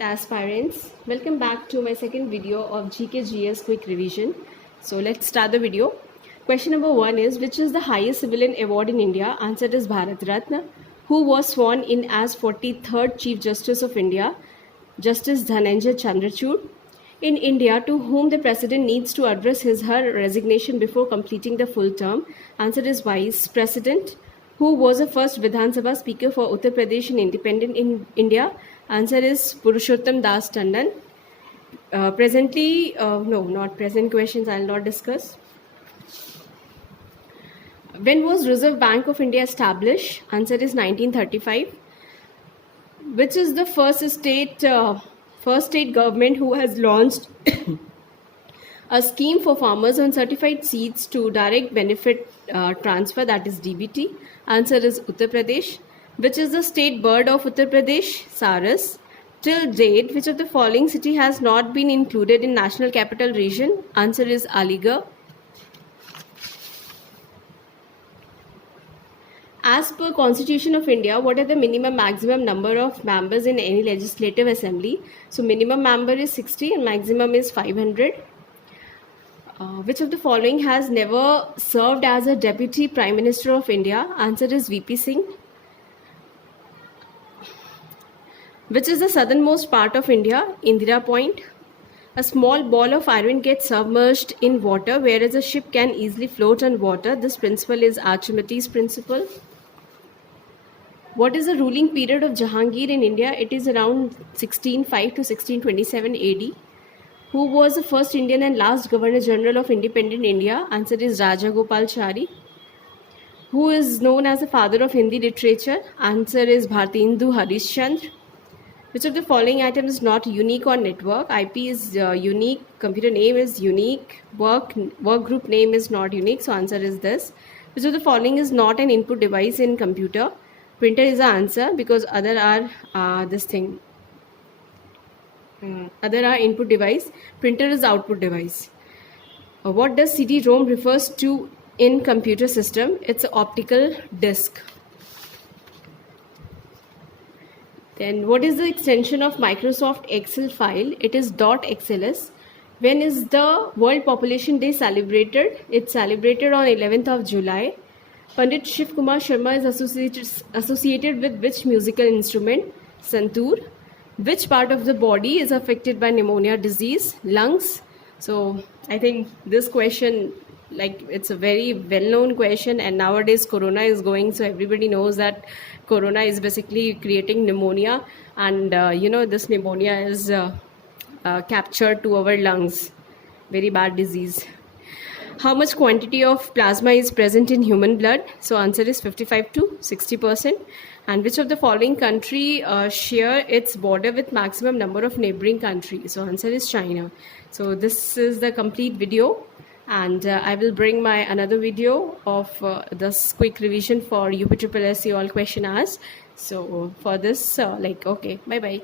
Aspirants, welcome back to my second video of GK GS quick revision. So let's start the video. Question number 1 is, which is the highest civilian award in India? Answer is Bharat Ratna. Who was sworn in as 43rd Chief Justice of India? Justice Dhananjay Chandrachud. In India, to whom the president needs to address his/her resignation before completing the full term? Answer is Vice President. Who was the first Vidhan Sabha Speaker for Uttar Pradesh and independent in India? Answer is Purushottam Das Tandon. Not present questions, I will not discuss. When was Reserve Bank of India established? Answer is 1935. Which is the first state government who has launched a scheme for farmers on certified seeds to direct benefit transfer, that is DBT? Answer is Uttar Pradesh. Which is the state bird of Uttar Pradesh? Saras. Till date, which of the following city has not been included in National Capital Region? Answer is Aligarh. As per Constitution of India, what are the minimum maximum number of members in any legislative assembly? So minimum member is 60 and maximum is 500. Which of the following has never served as a Deputy Prime Minister of India? Answer is VP Singh. Which is the southernmost part of India? Indira Point. A small ball of iron gets submerged in water, whereas a ship can easily float on water. This principle is Archimedes' principle. What is the ruling period of Jahangir in India? It is around 1605 to 1627 AD. Who was the first Indian and last Governor General of independent India? Answer is Rajagopalachari. Who is known as the father of Hindi literature? Answer is Bhartendu Harishchandra. Which of the following items is not unique on network? IP is unique, computer name is unique, work group name is not unique, so answer is this. Which of the following is not an input device in computer? Printer is the answer, because other are other are input device, printer is output device. What does CD-ROM refers to in computer system? It's an optical disk. Then what is the extension of Microsoft Excel file? It is .xls. When is the World Population Day celebrated? It's celebrated on 11th of July. Pandit Shiv Kumar Sharma is associated with which musical instrument? Santoor. Which part of the body is affected by pneumonia disease? Lungs. So I think this question, it's a very well-known question, and nowadays corona is going, so everybody knows that corona is basically creating pneumonia, and this pneumonia is captured to our lungs. Very bad disease. How much quantity of plasma is present in human blood? So answer is 55 to 60%. And which of the following country share its border with maximum number of neighboring countries? So answer is China. So this is the complete video, and I will bring my another video of this quick revision for UPSSC all question asked. So for this, okay, bye bye.